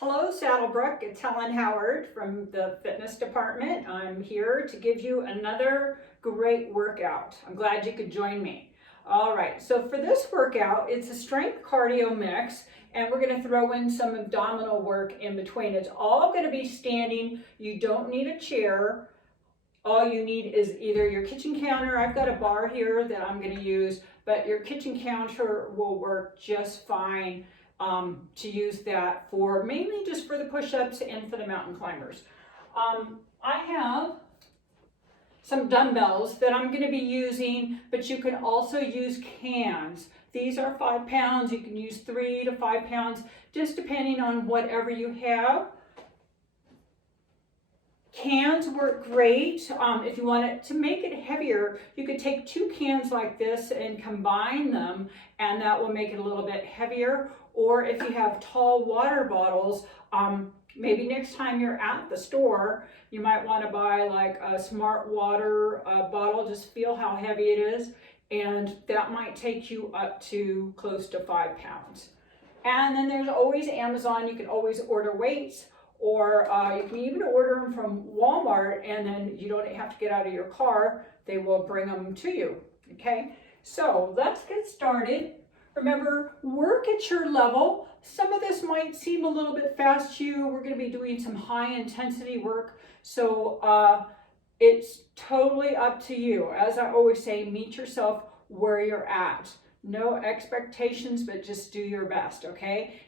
Hello, Saddlebrook. It's Helen Howard from the fitness department. I'm here to give you another great workout. I'm glad you could join me. All right, so for this workout, it's a strength cardio mix, and we're going to throw in some abdominal work in between. It's all going to be standing. You don't need a chair. All you need is either your kitchen counter. I've got a bar here that I'm going to use, but your kitchen counter will work just fine. To use that for mainly just for the push-ups and for the mountain climbers. I have some dumbbells that I'm going to be using, but you can also use cans. These are 5 pounds. You can use 3 to 5 pounds, just depending on whatever you have. Cans work great. If you want it to make it heavier, you could take 2 cans like this and combine them, and that will make it a little bit heavier. Or if you have tall water bottles, maybe next time you're at the store, you might want to buy like a Smart Water bottle. Just feel how heavy it is, and that might take you up to close to 5 pounds. And then there's always Amazon. You can always order weights, or you can even order them from Walmart, and then you don't have to get out of your car. They will bring them to you, okay? So let's get started. Remember, work at your level. Some of this might seem a little bit fast to you. We're going to be doing some high intensity work, so it's totally up to you. As I always say, meet yourself where you're at. No expectations, but just do your best, okay?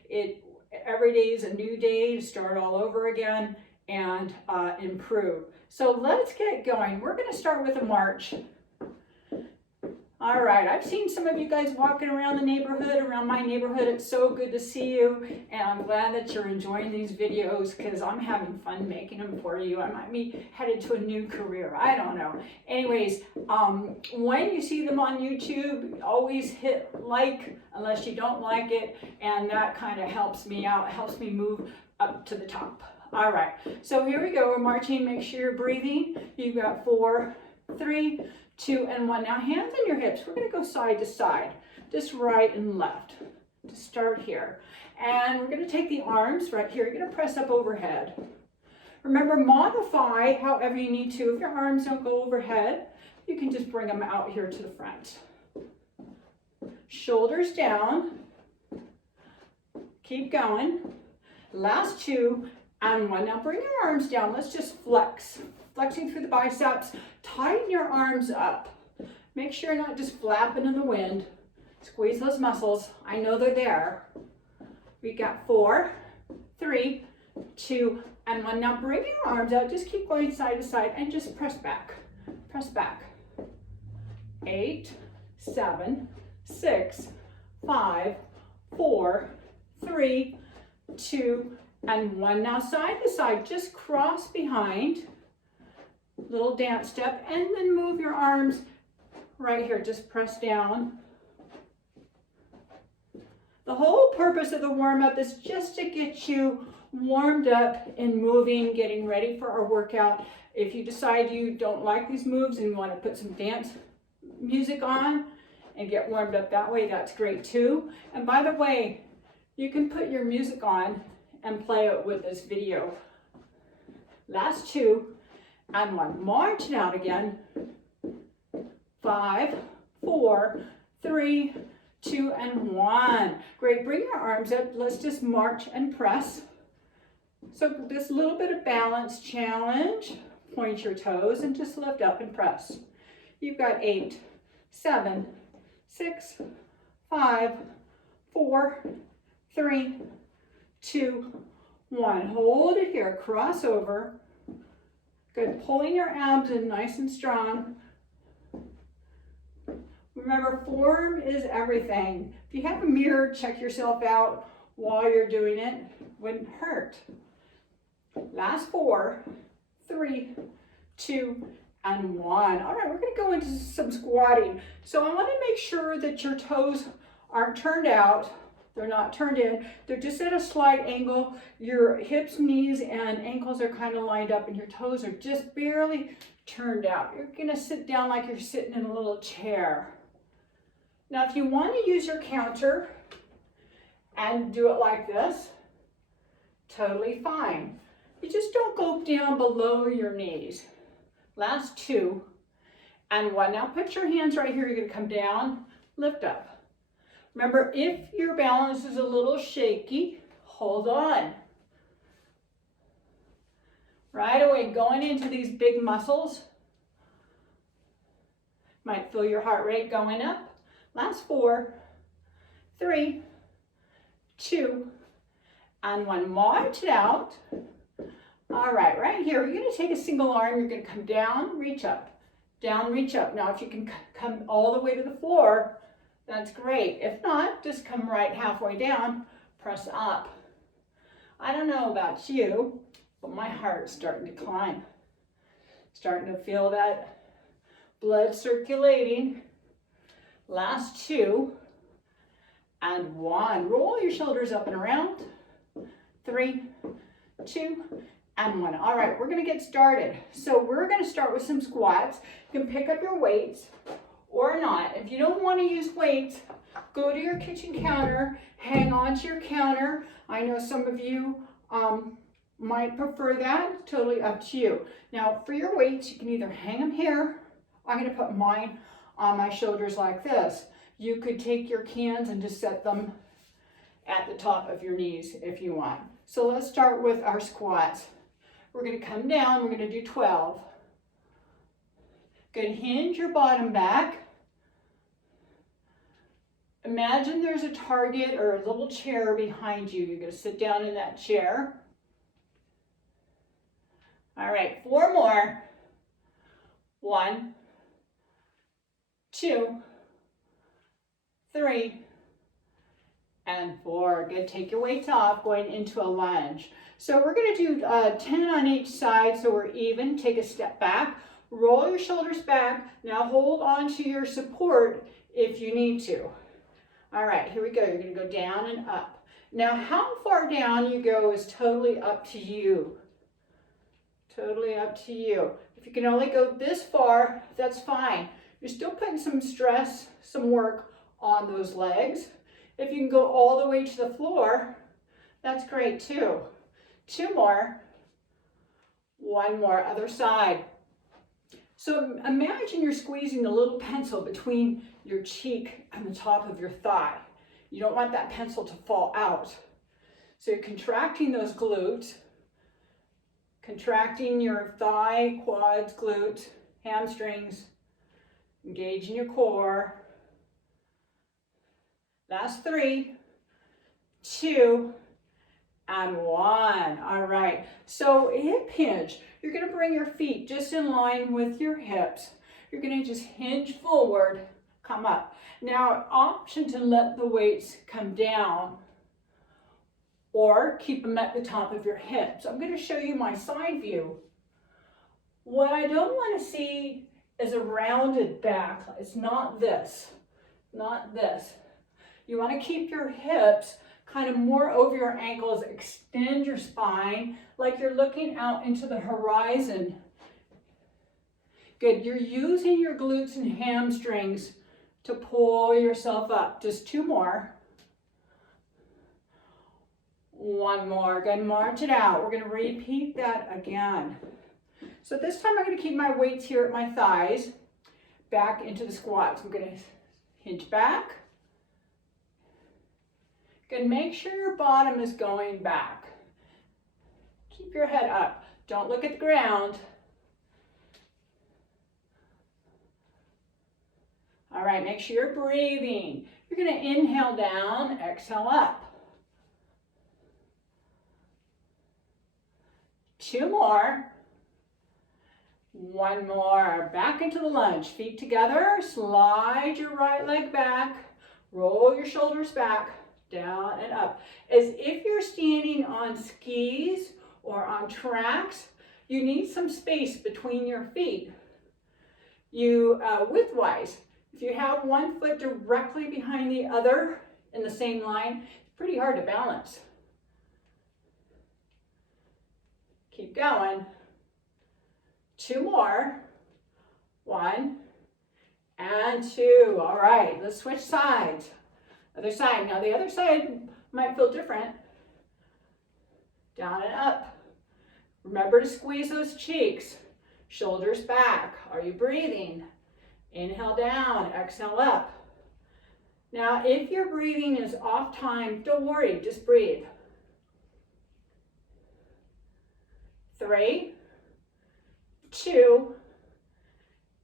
Every day is a new day to start all over again and improve. So let's get going. We're going to start with a march. All right, I've seen some of you guys walking around the neighborhood, around my neighborhood. It's so good to see you, and I'm glad that you're enjoying these videos because I'm having fun making them for you. I might be headed to a new career. I don't know. Anyways, when you see them on YouTube, always hit like unless you don't like it, and that kind of helps me out, helps me move up to the top. All right, so here we go. We're marching. Make sure you're breathing. You've got 4, 3, 2, and 1. Now hands on your hips. We're going to go side to side, just right and left to start here. And we're going to take the arms right here. You're going to press up overhead. Remember, modify however you need to. If your arms don't go overhead, you can just bring them out here to the front. Shoulders down. Keep going. Last 2 and 1. Now bring your arms down. Let's just flex. Flexing through the biceps. Tighten your arms up. Make sure you're not just flapping in the wind. Squeeze those muscles. I know they're there. We got 4, 3, 2, and 1. Now bring your arms out. Just keep going side to side and just press back. Press back. 8, 7, 6, 5, 4, 3, 2, and 1. Now side to side, just cross behind. Little dance step, and then move your arms right here. Just press down. The whole purpose of the warm-up is just to get you warmed up and moving, getting ready for our workout. If you decide you don't like these moves and you want to put some dance music on and get warmed up that way, that's great too. And by the way, you can put your music on and play it with this video. Last 2 and 1. March it out again. 5, 4, 3, 2, and 1. Great. Bring your arms up. Let's just march and press. So this little bit of balance challenge. Point your toes and just lift up and press. You've got 8, 7, 6, 5, 4, 3, 2, 1. Hold it here. Cross over. Good. Pulling your abs in nice and strong. Remember, form is everything. If you have a mirror, check yourself out while you're doing it. Wouldn't hurt. Last 4, 3, 2, and 1. All right, we're going to go into some squatting. So I want to make sure that your toes aren't turned out. They're not turned in. They're just at a slight angle. Your hips, knees, and ankles are kind of lined up, and your toes are just barely turned out. You're going to sit down like you're sitting in a little chair. Now, if you want to use your counter and do it like this, totally fine. You just don't go down below your knees. Last 2 and 1. Now put your hands right here. You're going to come down, lift up. Remember, if your balance is a little shaky, hold on. Right away, going into these big muscles. Might feel your heart rate going up. Last 4, 3, 2, and 1. March it out. All right, right here, you're going to take a single arm. You're going to come down, reach up. Down, reach up. Now, if you can come all the way to the floor, that's great. If not, just come right halfway down, press up. I don't know about you, but my heart's starting to climb. Starting to feel that blood circulating. Last 2 and 1. Roll your shoulders up and around. 3, 2, and 1. All right, we're going to get started. So we're going to start with some squats. You can pick up your weights or not. If you don't want to use weights, go to your kitchen counter, hang on to your counter. I know some of you might prefer that. Totally up to you. Now, for your weights, you can either hang them here. I'm going to put mine on my shoulders like this. You could take your cans and just set them at the top of your knees if you want. So let's start with our squats. We're going to come down. We're going to do 12. Good. Hinge your bottom back. Imagine there's a target or a little chair behind you. You're going to sit down in that chair. All right, 4 more. 1, 2, 3, and 4. Good. Take your weights off, going into a lunge. So we're going to do 10 on each side so we're even. Take a step back. Roll your shoulders back. Now hold on to your support if you need to. All right, here we go. You're going to go down and up. Now how far down you go is totally up to you. Totally up to you. If you can only go this far, that's fine. You're still putting some stress, some work on those legs. If you can go all the way to the floor, that's great too. 2 more. 1 more, other side. So imagine you're squeezing a little pencil between your cheek and the top of your thigh. You don't want that pencil to fall out. So you're contracting those glutes, contracting your thigh, quads, glutes, hamstrings, engaging your core. Last 3, 2, and 1. All right, so hip hinge. You're going to bring your feet just in line with your hips. You're going to just hinge forward, come up. Now, option to let the weights come down or keep them at the top of your hips. I'm going to show you my side view. What I don't want to see is a rounded back. It's not this, not this. You want to keep your hips kind of more over your ankles, extend your spine like you're looking out into the horizon. Good, you're using your glutes and hamstrings to pull yourself up. Just 2 more. 1 more, good, march it out. We're gonna repeat that again. So this time I'm gonna keep my weights here at my thighs, back into the squats. I'm gonna hinge back. Good, make sure your bottom is going back. Keep your head up. Don't look at the ground. All right, make sure you're breathing. You're gonna inhale down, exhale up. 2 more. 1 more. Back into the lunge. Feet together. Slide your right leg back. Roll your shoulders back, down and up. As if you're standing on skis or on tracks, you need some space between your feet. Widthwise, if you have one foot directly behind the other in the same line, it's pretty hard to balance. Keep going. 2 more. 1 and 2. All right, let's switch sides. Other side. Now the other side might feel different down and up. Remember to squeeze those cheeks, shoulders back. Are you breathing? Inhale down, exhale up. Now, if your breathing is off time, don't worry, just breathe. 3, 2,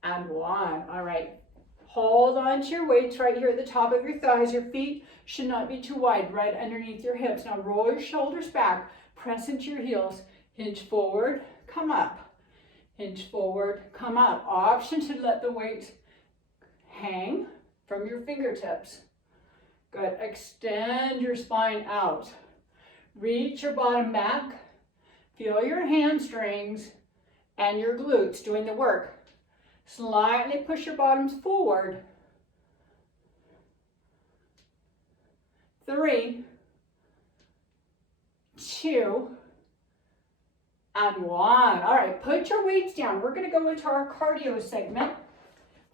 and 1. All right. Hold on to your weights right here at the top of your thighs. Your feet should not be too wide, right underneath your hips. Now roll your shoulders back, press into your heels, hinge forward, come up. Hinge forward, come up. Option to let the weight hang from your fingertips. Good. Extend your spine out. Reach your bottom back. Feel your hamstrings and your glutes doing the work. Slightly push your bottoms forward. 3, 2, and 1. All right, put your weights down. We're going to go into our cardio segment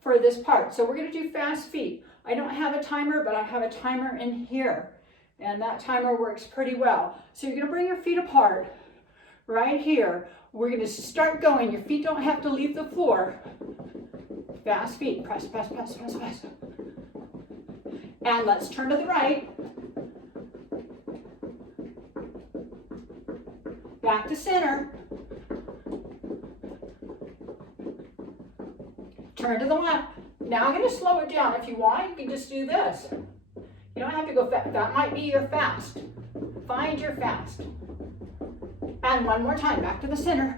for this part. So we're going to do fast feet. I don't have a timer, but I have a timer in here. And that timer works pretty well. So you're going to bring your feet apart right here. We're going to start going. Your feet don't have to leave the floor. Fast feet. Press, press, press, press, press. And let's turn to the right. Back to center. Turn to the left. Now I'm going to slow it down. If you want, you can just do this. You don't have to go fast. That might be your fast. Find your fast. And one more time, back to the center.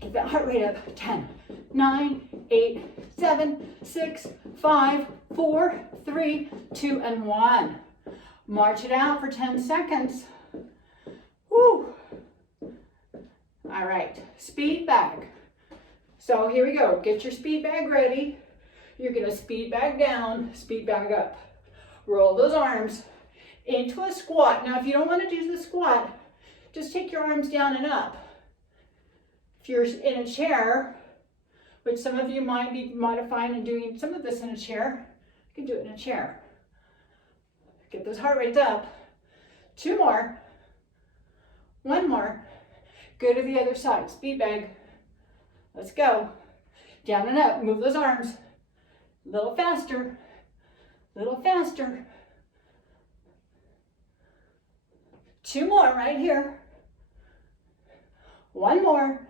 Get that heart rate up. 10, 9, 8, 7, 6, 5, 4, 3, 2, and 1. March it out for 10 seconds. Woo. All right, speed bag. So here we go. Get your speed bag ready. You're gonna speed bag down, speed bag up. Roll those arms into a squat. Now, if you don't want to do the squat, just take your arms down and up. If you're in a chair, which some of you might be modifying and doing some of this in a chair, you can do it in a chair. Get those heart rates up. 2 more. 1 more. Go to the other side. Speed bag. Let's go. Down and up. Move those arms. A little faster. A little faster. 2 more right here. 1 more.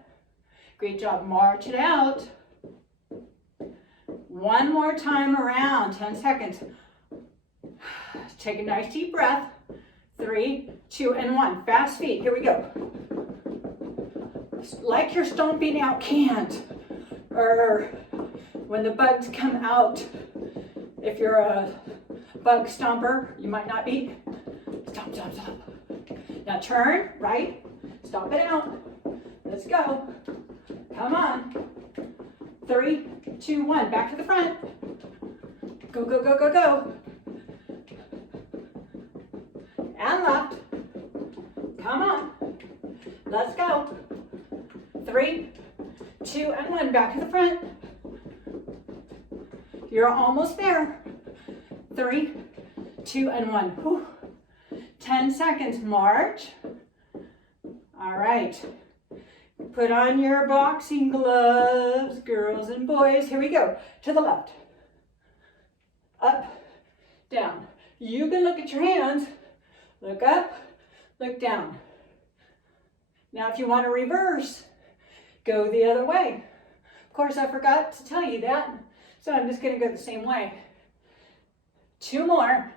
Great job. March it out. 1 more time around. 10 seconds. Take a nice deep breath. 3, 2, and 1. Fast feet. Here we go. Like you're stomping out cans, or when the bugs come out. If you're a bug stomper, you might not be. Stomp, stomp, stomp. Now turn, right? Stomp it out. Let's go. Come on. 3, 2, 1. Back to the front. Go, go, go, go, go. And left. Come on. Let's go. 3, 2, and 1. Back to the front. You're almost there. 3, 2, and 1. Whew. 10 seconds. March. All right. Put on your boxing gloves, girls and boys. Here we go. To the left. Up, down. You can look at your hands. Look up, look down. Now if you want to reverse, go the other way. Of course, I forgot to tell you that, so I'm just going to go the same way. 2 more.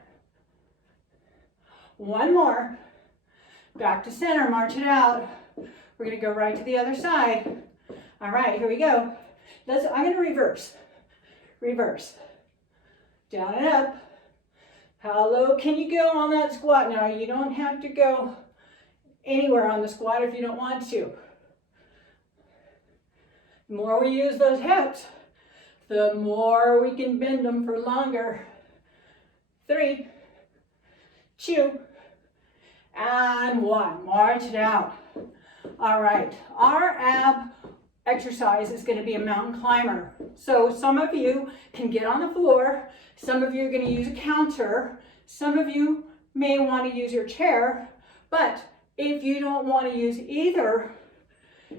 1 more. Back to center, march it out. We're going to go right to the other side. All right, here we go. I'm going to reverse. Reverse. Down and up. How low can you go on that squat? Now, you don't have to go anywhere on the squat if you don't want to. The more we use those hips, the more we can bend them for longer. 3, 2, and 1. March it out. All right, our ab exercise is going to be a mountain climber. So some of you can get on the floor. Some of you are going to use a counter. Some of you may want to use your chair, but If you don't want to use either,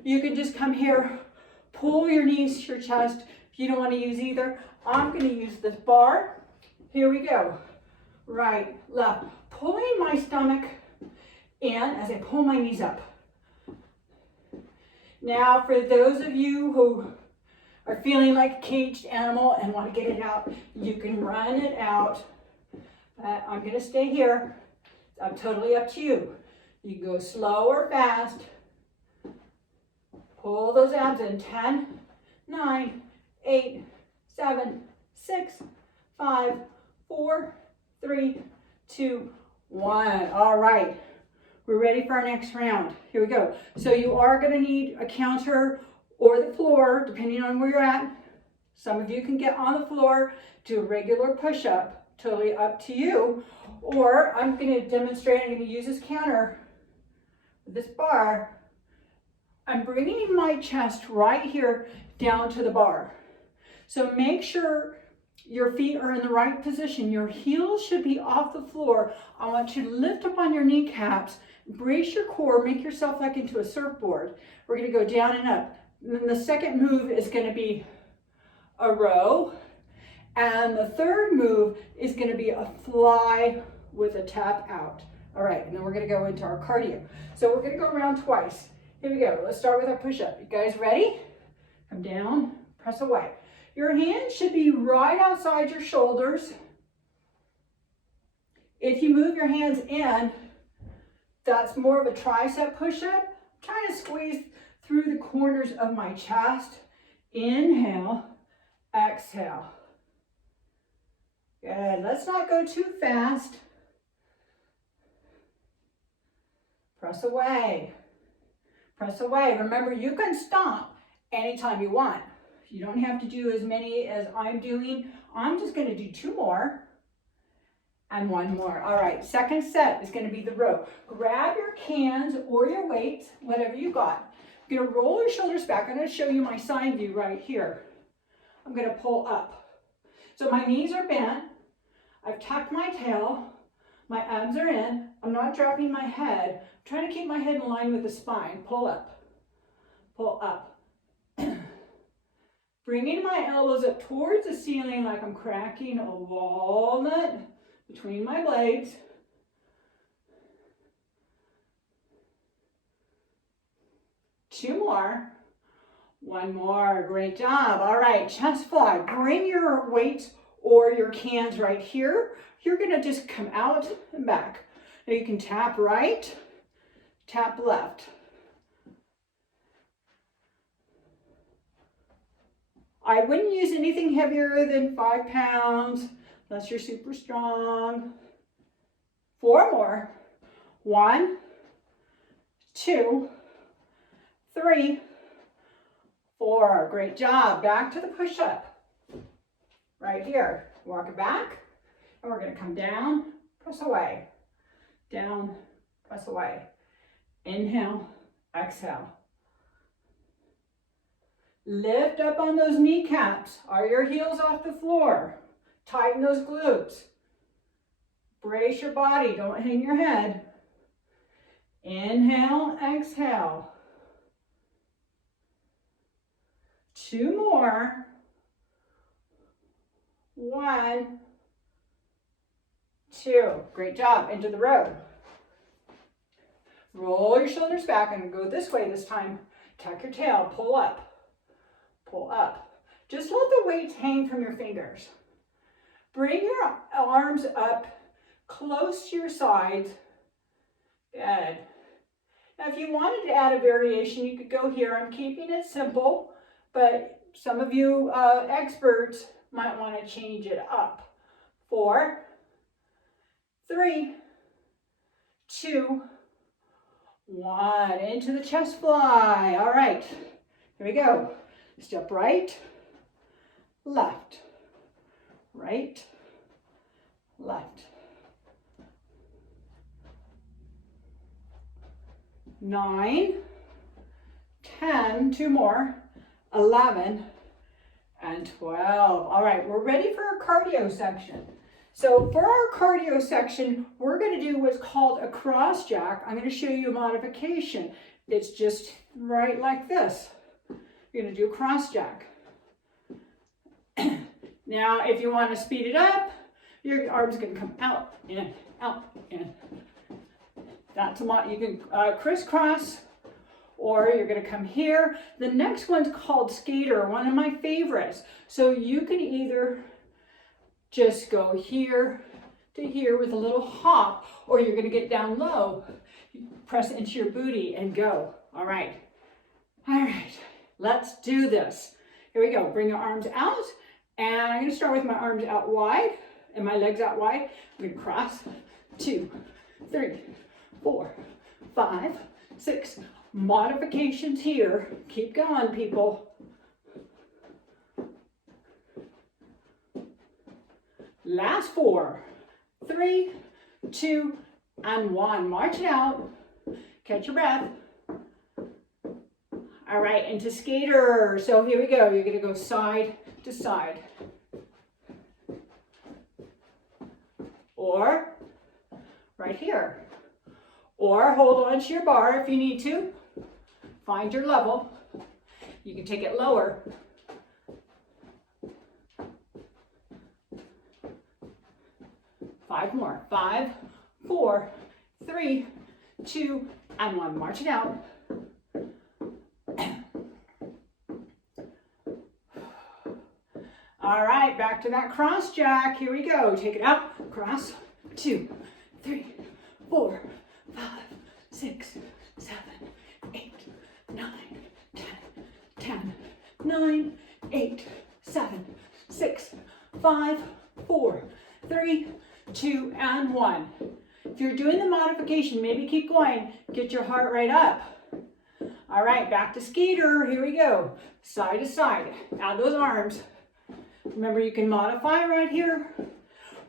you can just come here, pull your knees to your chest. If you don't want to use either, I'm going to use this bar. Here we go. Right, left. Pulling my stomach in as I pull my knees up. Now, for those of you who are feeling like a caged animal and want to get it out, you can run it out. I'm going to stay here. I'm totally up to you. You can go slow or fast. Pull those abs in. 10, 9, 8, 7, 6, 5, 4, 3, 2, 1. All right. We're ready for our next round. Here we go. So you are going to need a counter or the floor, depending on where you're at. Some of you can get on the floor, do a regular push-up, totally up to you. Or I'm going to demonstrate, I'm going to use this counter, this bar. I'm bringing my chest right here down to the bar. So make sure your feet are in the right position. Your heels should be off the floor. I want you to lift up on your kneecaps, brace your core, make yourself like into a surfboard. We're going to go down and up. And then the second move is going to be a row. And the third move is going to be a fly with a tap out. All right, and then we're going to go into our cardio. So we're going to go around twice. Here we go. Let's start with our push-up. You guys ready? Come down, press away. Your hands should be right outside your shoulders. If you move your hands in, that's more of a tricep push-up. I'm trying to squeeze through the corners of my chest. Inhale, exhale. Good. Let's not go too fast. Press away. Press away. Remember, you can stomp anytime you want. You don't have to do as many as I'm doing. I'm just going to do 2 more and 1 more. All right, second set is going to be the row. Grab your cans or your weights, whatever you got. I'm going to roll your shoulders back. I'm going to show you my side view right here. I'm going to pull up. So my knees are bent. I've tucked my tail. My abs are in. I'm not dropping my head. I'm trying to keep my head in line with the spine. Pull up. Pull up. Bringing my elbows up towards the ceiling like I'm cracking a walnut between my legs. Two more. 1 more. Great job. All right, chest fly. Bring your weights or your cans right here. You're going to just come out and back. Now you can tap right, tap left. I wouldn't use anything heavier than 5 pounds unless you're super strong. 4 more. 1, 2, 3, 4. Great job. Back to the push-up. Right here. Walk it back. And we're going to come down, press away. Down, press away. Inhale, exhale. Lift up on those kneecaps. Are your heels off the floor? Tighten those glutes. Brace your body. Don't hang your head. Inhale, exhale. 2 more. 1, 2. Great job. Into the row. Roll your shoulders back. I'm going to go this way this time. Tuck your tail. Pull up. Pull up. Just let the weights hang from your fingers. Bring your arms up close to your sides. Good. Now, if you wanted to add a variation, you could go here. I'm keeping it simple, but some of you experts might want to change it up. 4, 3, 2, 1. Into the chest fly. All right. Here we go. Step right, left, right, left. 9, 10, 2 more, 11, and 12. All right, we're ready for our cardio section. So for our cardio section, we're going to do what's called a cross jack. I'm going to show you a modification. It's just right like this. You're going to do a cross jack. Now, if you want to speed it up, your arm's going to come out, in, out, in. That's a lot. You can crisscross, or you're going to come here. The next one's called skater, one of my favorites. So you can either just go here to here with a little hop, or you're going to get down low, press into your booty and go. All right, let's do this. Here we go. Bring your arms out, and I'm going to start with my arms out wide and my legs out wide. I'm going to cross 2, 3, 4, 5, 6. Modifications here. Keep going, people. Last 4, 3, 2, and 1. March it out. Catch your breath. All right, into skater. So here we go. You're going to go side to side. Or right here. Or hold on to your bar if you need to. Find your level. You can take it lower. Five more. 5, 4, 3, 2, and 1. March it out. All right, back to that cross jack. Here we go. Take it out. Cross. 2, 3, 4, 5, 6, 7, 8, 9, 10, 9, 8, 7, 6, 5, 4, 3, 2, and 1. If you're doing the modification, maybe keep going. Get your heart rate up. All right, back to skater. Here we go. Side to side. Add those arms. Remember, you can modify right here,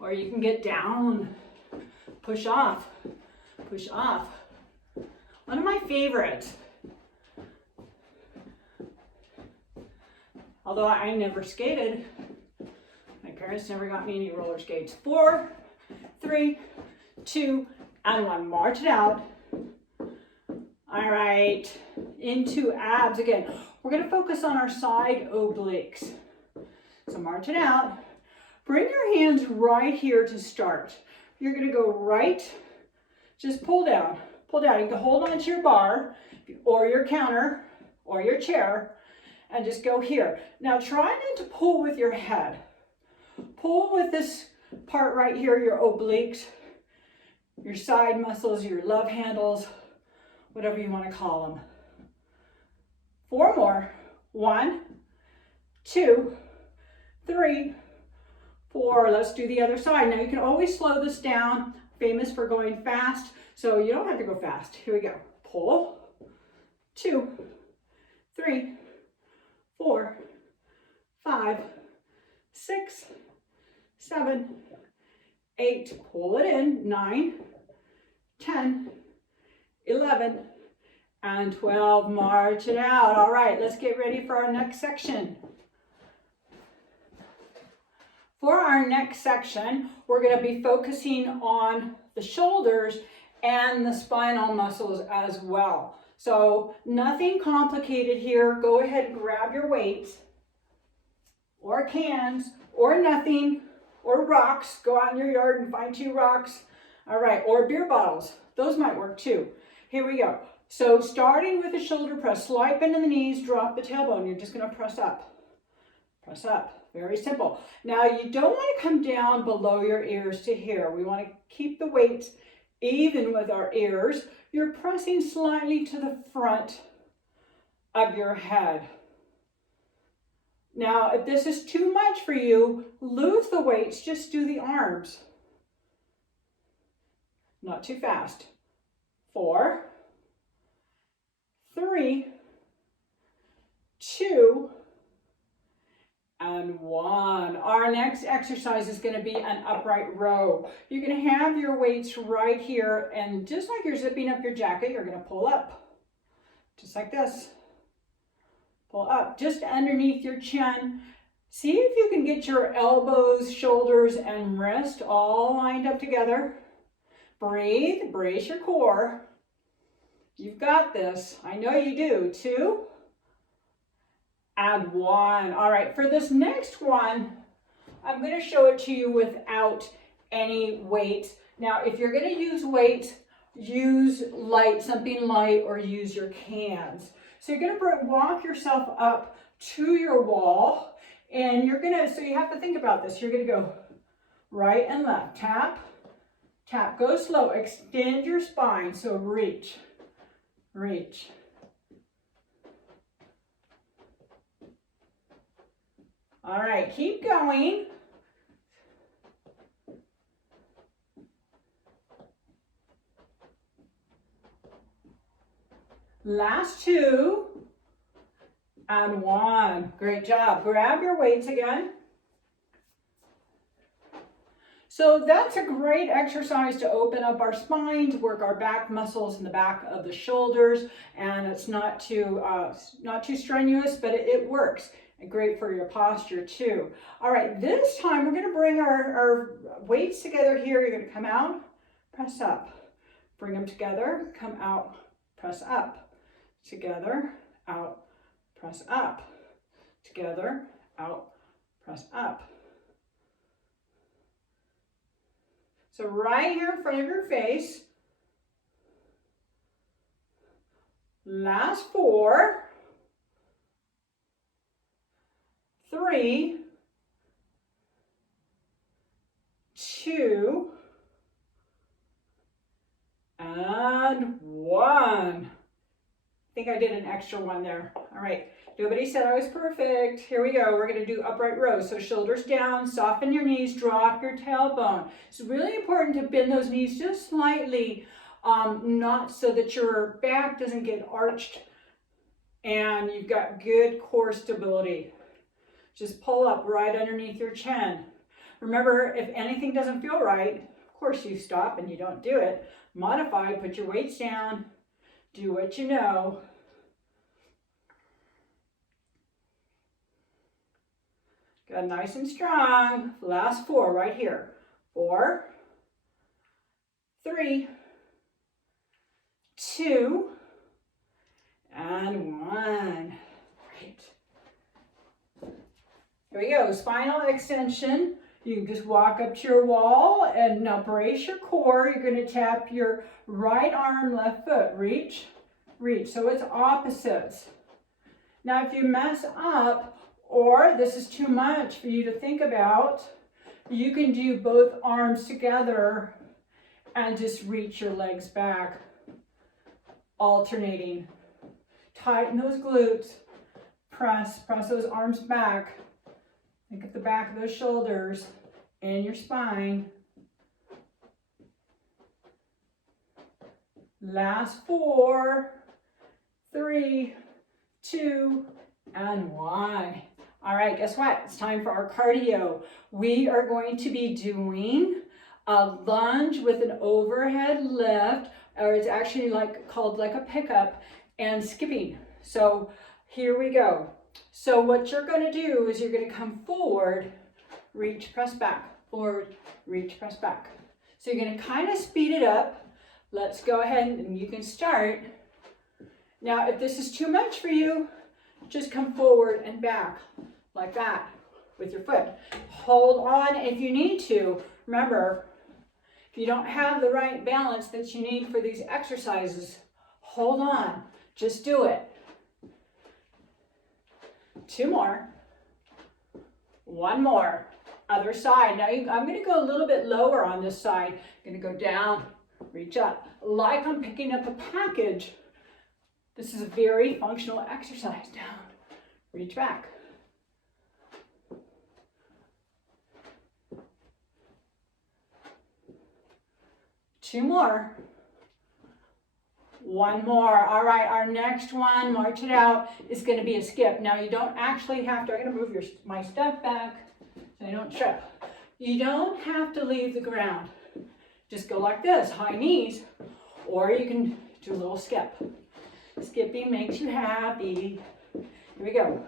or you can get down. Push off. Push off. One of my favorites. Although I never skated. My parents never got me any roller skates. 4, 3, 2, and 1. March it out. All right, into abs again. We're going to focus on our side obliques. So march it out. Bring your hands right here to start. You're going to go right, just pull down. Pull down. You can hold on to your bar or your counter or your chair and just go here. Now try not to pull with your head. Pull with this part right here, your obliques, your side muscles, your love handles, whatever you want to call them. 4 more. 1, 2, 3, 4. Let's do the other side. Now you can always slow this down. Famous for going fast, so you don't have to go fast. Here we go. Pull. 2, 3, 4, 5, 6, 7, 8. Pull it in. 9, 10, 11, and 12. March it out. All right, let's get ready for our next section. For our next section, we're going to be focusing on the shoulders and the spinal muscles as well. So nothing complicated here. Go ahead and grab your weights or cans or nothing or rocks. Go out in your yard and find 2 rocks. All right, or beer bottles. Those might work too. Here we go. So starting with the shoulder press, slight bend in the knees, drop the tailbone. You're just going to press up. Press up. Very simple. Now you don't want to come down below your ears to here. We want to keep the weights even with our ears. You're pressing slightly to the front of your head. Now, if this is too much for you, lose the weights, just do the arms. Not too fast. 4, 3, 2, and 1. Our next exercise is going to be an upright row. You're going to have your weights right here, and just like you're zipping up your jacket, you're going to pull up, just like this. Pull up, just underneath your chin. See if you can get your elbows, shoulders, and wrist all lined up together. Breathe, brace your core. You've got this. I know you do. 2 and 1. All right, for this next one, I'm going to show it to you without any weight. Now, if you're going to use weight, use light, something light, or use your cans. So you're going to walk yourself up to your wall, and you're going to, so you have to think about this. You're going to go right and left. Tap, tap. Go slow. Extend your spine. So reach, reach. All right, keep going. Last 2 and 1. Great job. Grab your weights again. So that's a great exercise to open up our spine, to work our back muscles in the back of the shoulders, and it's not too strenuous, but it works. And great for your posture too. All right, this time we're going to bring our weights together here. You're going to come out, press up. Bring them together, come out, press up. Together, out, press up. Together, out, press up. So right here in front of your face. Last 4, 3, 2, and 1. I think I did an extra one there. All right, nobody said I was perfect. Here we go. We're going to do upright rows. So shoulders down, soften your knees, drop your tailbone. It's really important to bend those knees just slightly, not so that your back doesn't get arched and you've got good core stability. Just pull up right underneath your chin. Remember, if anything doesn't feel right, of course you stop and you don't do it. Modify, put your weights down. Do what you know. Got nice and strong. Last 4 right here. 4, 3, 2, and 1. Great. Here we go. Spinal extension. You can just walk up to your wall and now brace your core. You're going to tap your right arm, left foot. Reach, reach. So it's opposites. Now if you mess up or this is too much for you to think about, you can do both arms together and just reach your legs back, alternating. Tighten those glutes. Press those arms back. Think at the back of those shoulders and your spine. Last 4, 3, 2, and 1. All right, guess what? It's time for our cardio. We are going to be doing a lunge with an overhead lift, or it's actually called like a pickup, and skipping. So here we go. So what you're going to do is you're going to come forward, reach, press back, forward, reach, press back. So you're going to kind of speed it up. Let's go ahead and you can start. Now, if this is too much for you, just come forward and back like that with your foot. Hold on if you need to. Remember, if you don't have the right balance that you need for these exercises, hold on. Just do it. 2 more. 1 more. Other side. Now I'm going to go a little bit lower on this side. I'm going to go down, reach up. Like I'm picking up a package. This is a very functional exercise. Down, reach back. Two more. 1 more. All right, our next one, march it out, is going to be a skip. Now you don't actually have to, I'm going to move my stuff back so I don't trip. You don't have to leave the ground. Just go like this, high knees, or you can do a little skip. Skipping makes you happy. Here we go.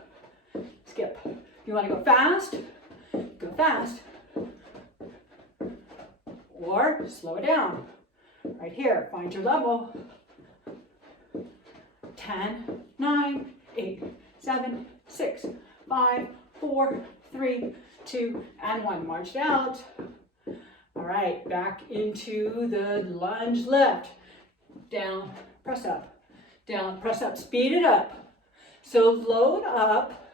Skip. You want to go fast, or slow it down. Right here, find your level. 10, 9, 8, 7, 6, 5, 4, 3, 2, and 1. March it out. All right, back into the lunge lift. Down, press up. Down, press up. Speed it up. So load up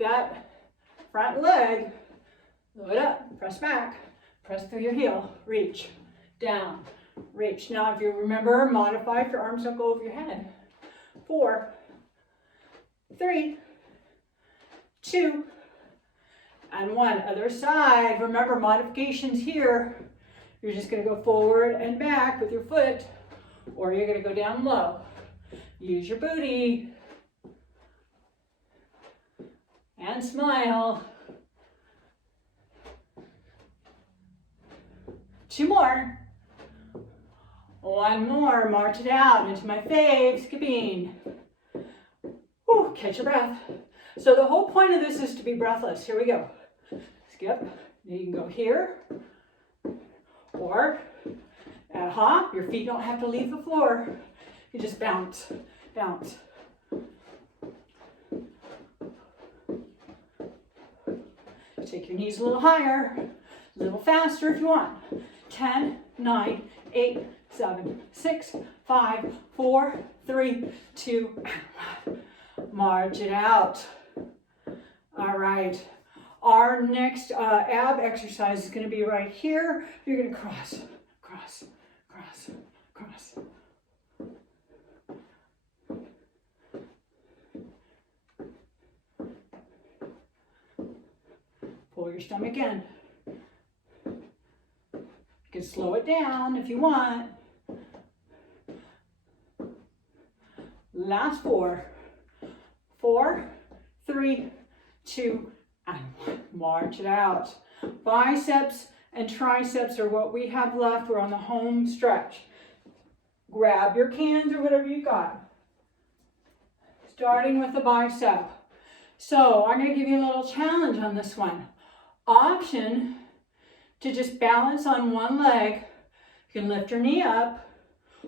that front leg. Load up, press back, press through your heel, reach, down, reach. Now if you remember, modify if your arms don't go over your head. 4, 3, 2, and 1. Other side. Remember, modifications here. You're just going to go forward and back with your foot, or you're going to go down low. Use your booty. And smile. 2 more. 1 more. March it out into my fave, skipping. Whew, catch your breath. So the whole point of this is to be breathless. Here we go. Skip. You can go here, or at a hop, your feet don't have to leave the floor. You just bounce, bounce. Take your knees a little higher, a little faster if you want. 10, 9, 8, 7, 6, 5, 4, 3, 2, march it out. All right. Our next ab exercise is going to be right here. You're going to cross, cross, cross, cross. Pull your stomach in. You can slow it down if you want. Last 4. 4, 3, 2, and 1. March it out. Biceps and triceps are what we have left. We're on the home stretch. Grab your cans or whatever you got. Starting with the bicep. So I'm going to give you a little challenge on this one. Option to just balance on one leg. You can lift your knee up,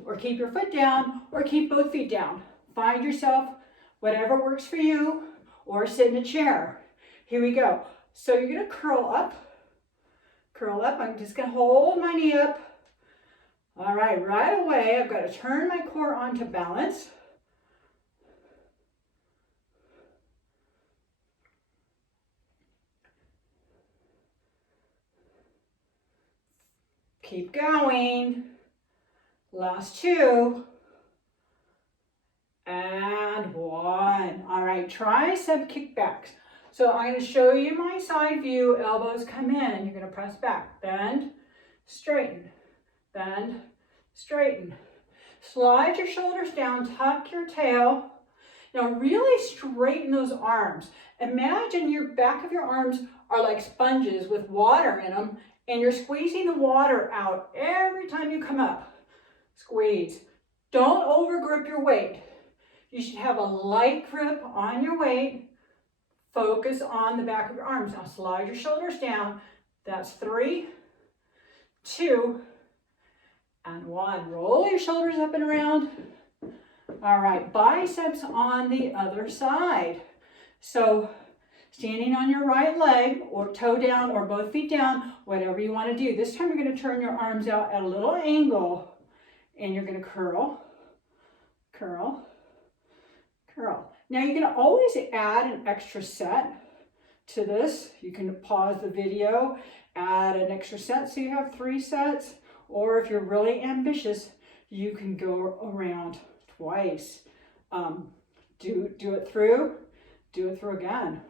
or keep your foot down, or keep both feet down. Find yourself whatever works for you, or sit in a chair. Here we go. So you're going to curl up. Curl up. I'm just going to hold my knee up. All right, right away, I've got to turn my core onto balance. Keep going. Last 2. And 1. All right, tricep kickbacks. So I'm going to show you my side view. Elbows come in. You're going to press back. Bend, straighten. Bend, straighten. Slide your shoulders down. Tuck your tail. Now really straighten those arms. Imagine your back of your arms are like sponges with water in them, and you're squeezing the water out every time you come up. Squeeze. Don't overgrip your weight. You should have a light grip on your weight. Focus on the back of your arms. Now slide your shoulders down. That's 3, 2, and 1. Roll your shoulders up and around. All right, biceps on the other side. So standing on your right leg, or toe down, or both feet down, whatever you want to do. This time you're going to turn your arms out at a little angle, and you're going to curl, curl, curl. Now you can always add an extra set to this. You can pause the video, add an extra set so you have 3 sets, or if you're really ambitious, you can go around twice. Do it through again.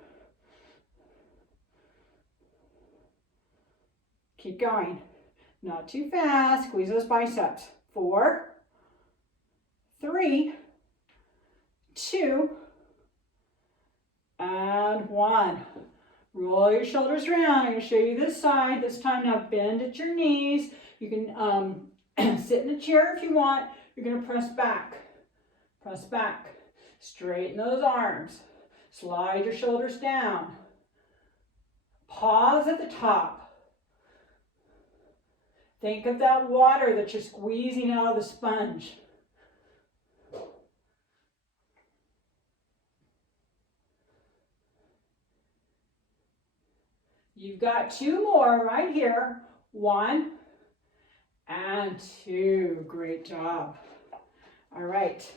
Keep going. Not too fast. Squeeze those biceps. 4, 3, 2, and 1. Roll your shoulders around. I'm going to show you this side. This time now bend at your knees. You can sit in a chair if you want. You're going to press back. Press back. Straighten those arms. Slide your shoulders down. Pause at the top. Think of that water that you're squeezing out of the sponge. You've got 2 more right here. 1 and 2. Great job. All right.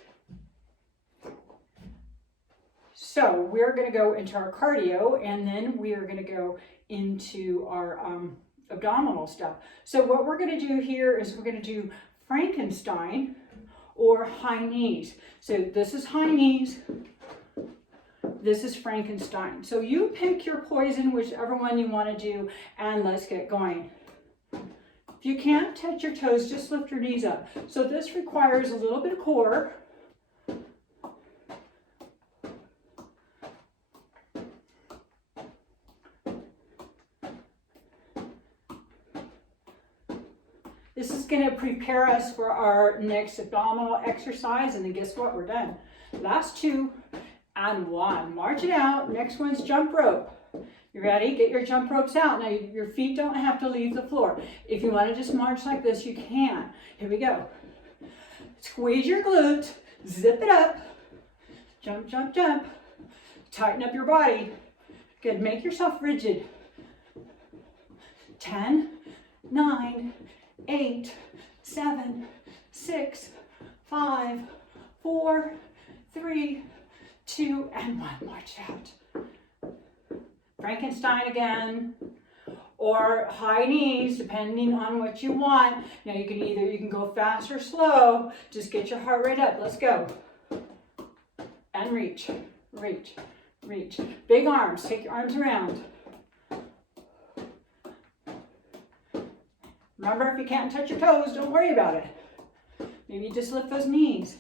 So we're going to go into our cardio, and then we are going to go into our abdominal stuff. So what we're going to do here is we're going to do Frankenstein or high knees. So this is high knees. This is Frankenstein. So you pick your poison, whichever one you want to do, and let's get going. If you can't touch your toes, just lift your knees up. So this requires a little bit of core. This is going to prepare us for our next abdominal exercise, and then guess what? We're done. Last 2 and 1. March it out. Next one's jump rope. You ready? Get your jump ropes out. Now your feet don't have to leave the floor. If you want to just march like this, you can. Here we go. Squeeze your glutes. Zip it up. Jump, jump, jump. Tighten up your body. Good. Make yourself rigid. 10, 9, 8, 7, 6, 5, 4, 3, 2, and 1. March out. Frankenstein again, or high knees, depending on what you want. Now you can go fast or slow. Just get your heart rate up. Let's go. And reach, reach, reach. Big arms. Take your arms around. Remember, if you can't touch your toes, don't worry about it. Maybe just lift those knees.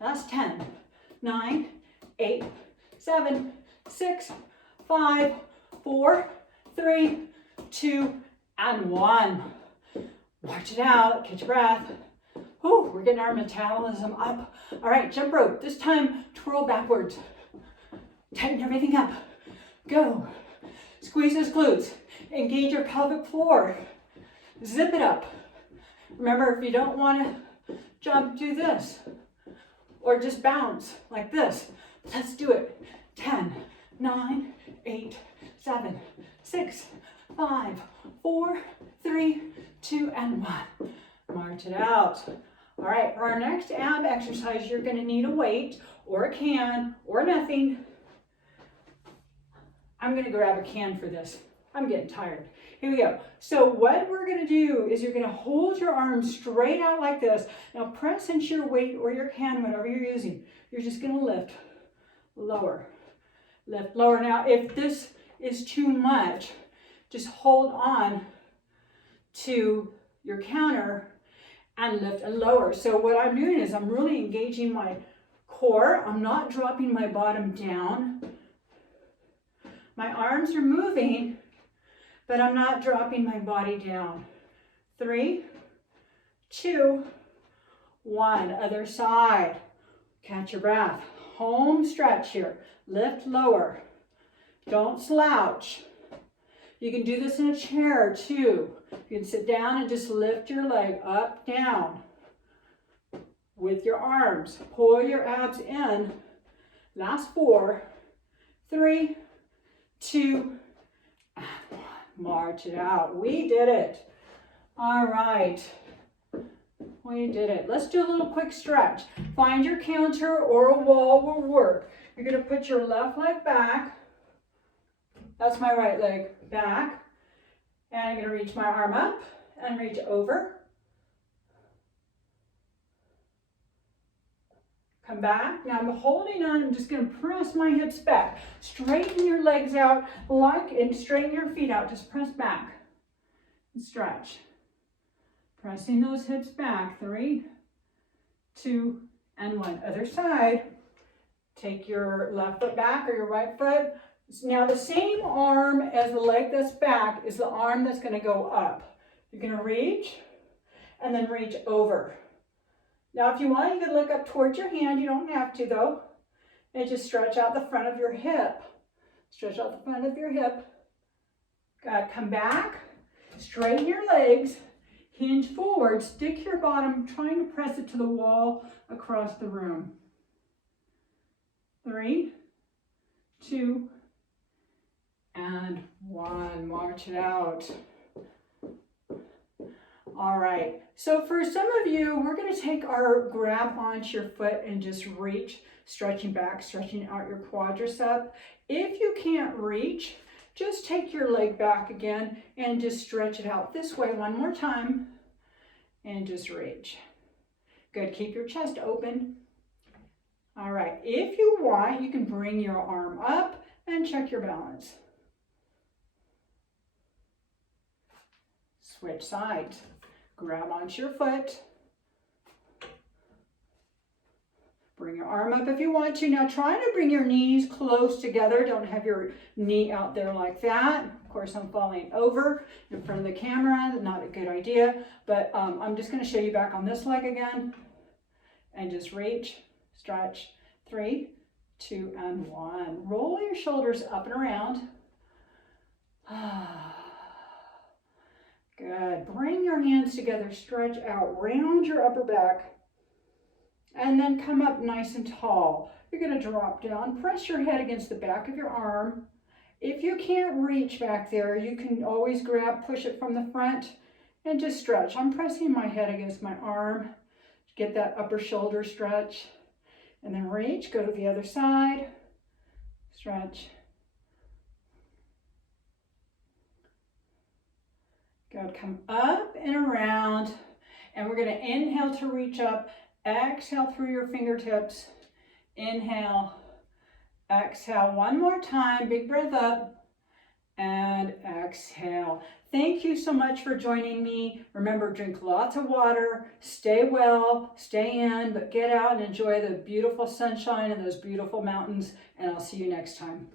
That's 10, 9, 8, 7, 6, 5, 4, 3, 2, and 1. March it out. Catch your breath. Whew, we're getting our metabolism up. All right, jump rope. This time, twirl backwards. Tighten everything up. Go. Squeeze those glutes. Engage your pelvic floor. Zip it up. Remember, if you don't want to jump, do this. Or just bounce like this. Let's do it. 10, 9, 8, 7, 6, 5, 4, 3, 2, and 1. March it out. All right, for our next ab exercise, you're going to need a weight or a can or nothing. I'm going to grab a can for this. I'm getting tired. Here we go. So what we're going to do is you're going to hold your arms straight out like this. Now press into your weight or your can, whatever you're using. You're just going to lift, lower, lift, lower. Now if this is too much, just hold on to your counter and lift and lower. So what I'm doing is I'm really engaging my core. I'm not dropping my bottom down. My arms are moving, but I'm not dropping my body down. 3, 2, 1. Other side. Catch your breath. Home stretch here. Lift, lower. Don't slouch. You can do this in a chair too. You can sit down and just lift your leg up, down. With your arms. Pull your abs in. Last 4, 3, 2, and 1. March it out. We did it. All right. We did it. Let's do a little quick stretch. Find your counter or a wall will work. You're going to put your left leg back. That's my right leg back. And I'm going to reach my arm up and reach over. Come back. Now I'm holding on. I'm just going to press my hips back. Straighten your legs out and straighten your feet out. Just press back and stretch. Pressing those hips back. 3, 2, and 1. Other side. Take your left foot back or your right foot. Now the same arm as the leg that's back is the arm that's going to go up. You're going to reach and then reach over. Now if you want, you can look up towards your hand. You don't have to though. and just stretch out the front of your hip. Stretch out the front of your hip. Good. Come back, straighten your legs, hinge forward, stick your bottom, trying to press it to the wall across the room. 3, 2, and 1. March it out. All right, so for some of you, we're going to take our grab onto your foot and just reach, stretching back, stretching out your quadricep. If you can't reach, just take your leg back again and just stretch it out this way one more time and just reach. Good, keep your chest open. All right, if you want, you can bring your arm up and check your balance. Switch sides. Grab onto your foot. Bring your arm up if you want to. Now try to bring your knees close together. Don't have your knee out there like that. Of course, I'm falling over in front of the camera. Not a good idea, but I'm just going to show you back on this leg again. And just reach, stretch. 3, 2, and 1. Roll your shoulders up and around. Good. Bring your hands together, stretch out, round your upper back, and then come up nice and tall. You're going to drop down, press your head against the back of your arm. If you can't reach back there, you can always grab, push it from the front, and just stretch. I'm pressing my head against my arm. Get that upper shoulder stretch, and then reach, go to the other side, stretch. Good, come up and around, and we're going to inhale to reach up, exhale through your fingertips, inhale, exhale one more time, big breath up, and exhale. Thank you so much for joining me. Remember, drink lots of water, stay well, stay in, but get out and enjoy the beautiful sunshine and those beautiful mountains, and I'll see you next time.